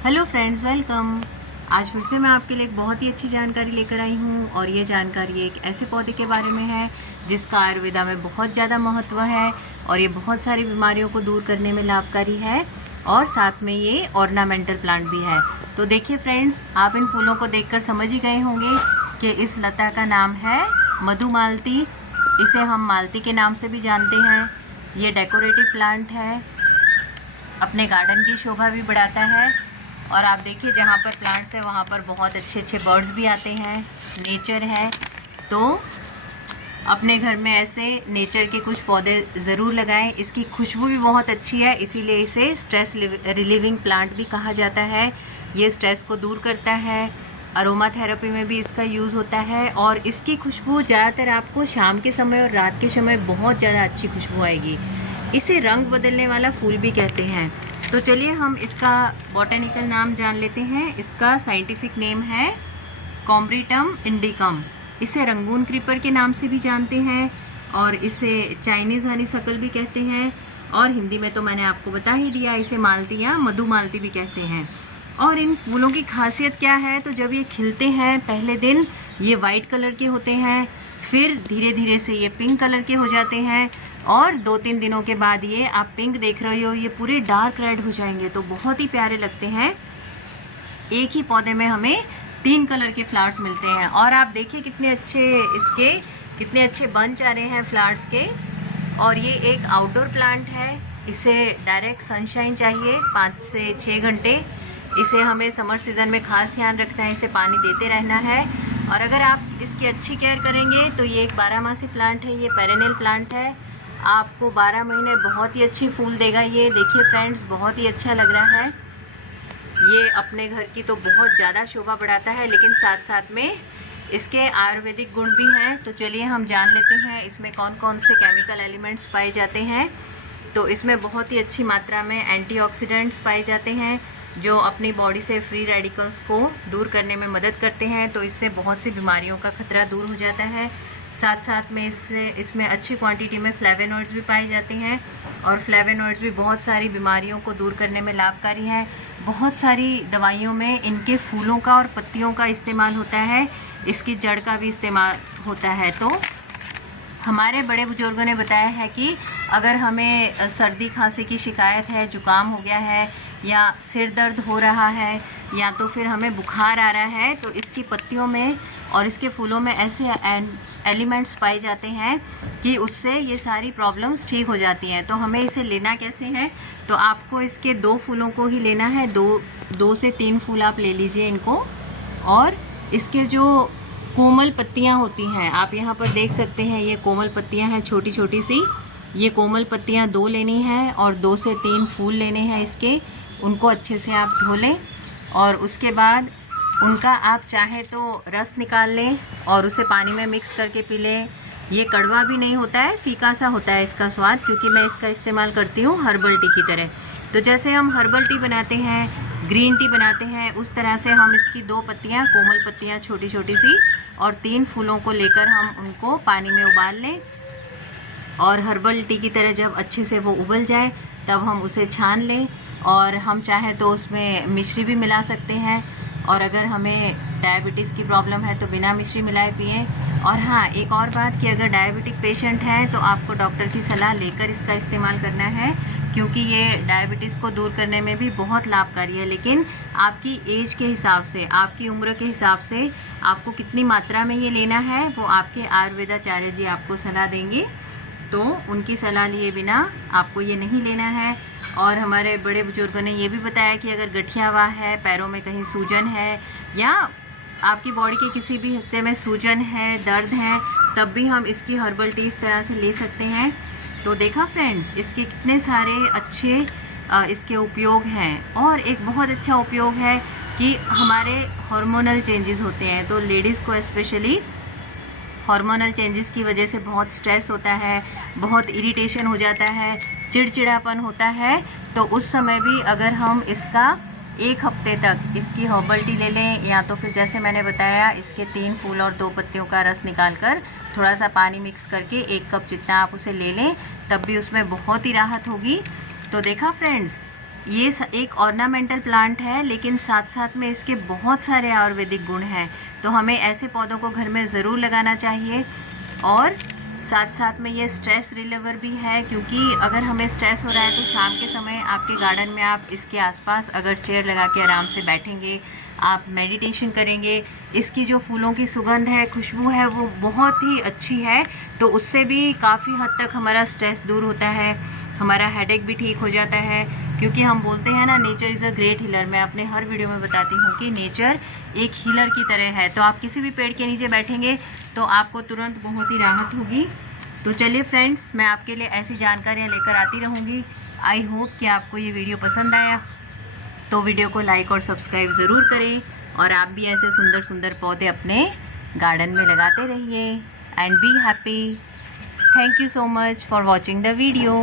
Hello friends, welcome. आज फिर से मैं आपके लिए एक बहुत ही अच्छी जानकारी लेकर आई हूँ और ये जानकारी एक ऐसे पौधे के बारे में है जिसका आयुर्वेदा में बहुत ज़्यादा महत्व है और ये बहुत सारी बीमारियों को दूर करने में लाभकारी है और साथ में ये ऑर्नामेंटल प्लांट भी है। तो देखिए फ्रेंड्स, आप इन फूलों को देखकर समझ ही गए होंगे कि इस लता का नाम है मधुमालती। इसे हम मालती के नाम से भी जानते हैं। ये डेकोरेटिव प्लांट है, अपने गार्डन की शोभा भी बढ़ाता है। और आप देखिए, जहाँ पर प्लांट्स है वहाँ पर बहुत अच्छे अच्छे बर्ड्स भी आते हैं, नेचर है। तो अपने घर में ऐसे नेचर के कुछ पौधे ज़रूर लगाएं। इसकी खुशबू भी बहुत अच्छी है, इसीलिए इसे स्ट्रेस रिलीविंग प्लांट भी कहा जाता है। ये स्ट्रेस को दूर करता है। अरोमा थेरेपी में भी इसका यूज़ होता है और इसकी खुशबू ज़्यादातर आपको शाम के समय और रात के समय बहुत ज़्यादा अच्छी खुशबू आएगी। इसे रंग बदलने वाला फूल भी कहते हैं। तो चलिए हम इसका बॉटेनिकल नाम जान लेते हैं। इसका साइंटिफिक नेम है कॉम्ब्रीटम इंडिकम। इसे रंगून क्रीपर के नाम से भी जानते हैं और इसे चाइनीज़ हनीसकल भी कहते हैं और हिंदी में तो मैंने आपको बता ही दिया, इसे मालती या मधुमालती भी कहते हैं। और इन फूलों की खासियत क्या है, तो जब ये खिलते हैं पहले दिन ये वाइट कलर के होते हैं, फिर धीरे धीरे से ये पिंक कलर के हो जाते हैं और 2-3 दिनों के बाद ये आप पिंक देख रहे हो, ये पूरे डार्क रेड हो जाएंगे। तो बहुत ही प्यारे लगते हैं। एक ही पौधे में हमें 3 कलर के फ्लावर्स मिलते हैं और आप देखिए कितने अच्छे बंच आ रहे हैं फ्लावर्स के। और ये एक आउटडोर प्लांट है, इसे डायरेक्ट सनशाइन चाहिए 5 से 6 घंटे। इसे हमें समर सीज़न में ख़ास ध्यान रखना है, इसे पानी देते रहना है। और अगर आप इसकी अच्छी केयर करेंगे तो ये एक 12 मासी प्लांट है, ये पेरेनियल प्लांट है। आपको 12 महीने बहुत ही अच्छी फूल देगा। ये देखिए फ्रेंड्स, बहुत ही अच्छा लग रहा है। ये अपने घर की तो बहुत ज़्यादा शोभा बढ़ाता है, लेकिन साथ साथ में इसके आयुर्वेदिक गुण भी हैं। तो चलिए हम जान लेते हैं इसमें कौन कौन से केमिकल एलिमेंट्स पाए जाते हैं। तो इसमें बहुत ही अच्छी मात्रा में एंटीऑक्सीडेंट्स पाए जाते हैं जो अपनी बॉडी से फ्री रेडिकल्स को दूर करने में मदद करते हैं। तो इससे बहुत सी बीमारियों का खतरा दूर हो जाता है। साथ साथ में इसमें अच्छी क्वांटिटी में फ्लेवोनॉइड्स भी पाए जाते हैं और फ्लेवोनॉइड्स भी बहुत सारी बीमारियों को दूर करने में लाभकारी हैं। बहुत सारी दवाइयों में इनके फूलों का और पत्तियों का इस्तेमाल होता है, इसकी जड़ का भी इस्तेमाल होता है। तो हमारे बड़े बुजुर्गों ने बताया है कि अगर हमें सर्दी खांसी की शिकायत है, जुकाम हो गया है या सिर दर्द हो रहा है या तो फिर हमें बुखार आ रहा है, तो इसकी पत्तियों में और इसके फूलों में ऐसे एलिमेंट्स पाए जाते हैं कि उससे ये सारी प्रॉब्लम्स ठीक हो जाती हैं। तो हमें इसे लेना कैसे है, तो आपको इसके 2 फूलों को ही लेना है। 2 से 3 फूल आप ले लीजिए इनको। और इसके जो कोमल पत्तियां होती हैं, आप यहाँ पर देख सकते हैं, ये कोमल पत्तियां हैं छोटी छोटी सी। ये कोमल पत्तियां 2 लेनी हैं और 2 से 3 फूल लेने हैं इसके। उनको अच्छे से आप धो लें और उसके बाद उनका आप चाहे तो रस निकाल लें और उसे पानी में मिक्स करके पी लें। ये कड़वा भी नहीं होता है, फीका सा होता है इसका स्वाद, क्योंकि मैं इसका इस्तेमाल करती हूँ हर्बल टी की तरह। तो जैसे हम हर्बल टी बनाते हैं, ग्रीन टी बनाते हैं, उस तरह से हम इसकी 2 पत्तियाँ, कोमल पत्तियाँ छोटी छोटी सी और 3 फूलों को लेकर हम उनको पानी में उबाल लें और हर्बल टी की तरह जब अच्छे से वो उबल जाए तब हम उसे छान लें। और हम चाहे तो उसमें मिश्री भी मिला सकते हैं और अगर हमें डायबिटीज़ की प्रॉब्लम है तो बिना मिश्री मिलाए पिएं। और हाँ, एक और बात कि अगर डायबिटिक पेशेंट है तो आपको डॉक्टर की सलाह लेकर इसका इस्तेमाल करना है, क्योंकि ये डायबिटीज़ को दूर करने में भी बहुत लाभकारी है। लेकिन आपकी एज के हिसाब से, आपकी उम्र के हिसाब से आपको कितनी मात्रा में ये लेना है वो आपके आयुर्वेदाचार्य जी आपको सलाह देंगे। तो उनकी सलाह लिए बिना आपको ये नहीं लेना है। और हमारे बड़े बुजुर्गों ने ये भी बताया कि अगर गठिया हुआ है, पैरों में कहीं सूजन है या आपकी बॉडी के किसी भी हिस्से में सूजन है, दर्द है, तब भी हम इसकी हर्बल टी इस तरह से ले सकते हैं। तो देखा फ्रेंड्स, इसके कितने सारे अच्छे इसके उपयोग हैं। और एक बहुत अच्छा उपयोग है कि हमारे हार्मोनल चेंजेस होते हैं, तो लेडीज़ को स्पेशली हार्मोनल चेंजेस की वजह से बहुत स्ट्रेस होता है, बहुत इरिटेशन हो जाता है, चिड़चिड़ापन होता है। तो उस समय भी अगर हम इसका 1 हफ्ते तक इसकी हर्बल टी ले लें या तो फिर जैसे मैंने बताया इसके 3 फूल और 2 पत्तियों का रस निकाल कर थोड़ा सा पानी मिक्स करके 1 कप जितना आप उसे ले लें, तब भी उसमें बहुत ही राहत होगी। तो देखा फ्रेंड्स, ये एक ऑर्नामेंटल प्लांट है, लेकिन साथ साथ में इसके बहुत सारे आयुर्वेदिक गुण हैं। तो हमें ऐसे पौधों को घर में ज़रूर लगाना चाहिए। और साथ साथ में ये स्ट्रेस रिलीवर भी है, क्योंकि अगर हमें स्ट्रेस हो रहा है तो शाम के समय आपके गार्डन में आप इसके आसपास अगर चेयर लगा के आराम से बैठेंगे, आप मेडिटेशन करेंगे, इसकी जो फूलों की सुगंध है, खुशबू है, वो बहुत ही अच्छी है। तो उससे भी काफ़ी हद तक हमारा स्ट्रेस दूर होता है, हमारा हेडेक भी ठीक हो जाता है। क्योंकि हम बोलते हैं ना, nature is a great healer. मैं अपने हर वीडियो में बताती हूँ कि नेचर एक हीलर की तरह है। तो आप किसी भी पेड़ के नीचे बैठेंगे तो आपको तुरंत बहुत ही राहत होगी। तो चलिए फ्रेंड्स, मैं आपके लिए ऐसी जानकारियाँ लेकर आती रहूँगी। आई होप कि आपको ये वीडियो पसंद आया। तो वीडियो को लाइक और सब्सक्राइब ज़रूर करें, और आप भी ऐसे सुंदर सुंदर पौधे अपने गार्डन में लगाते रहिए। And be happy. Thank you so much for watching the video.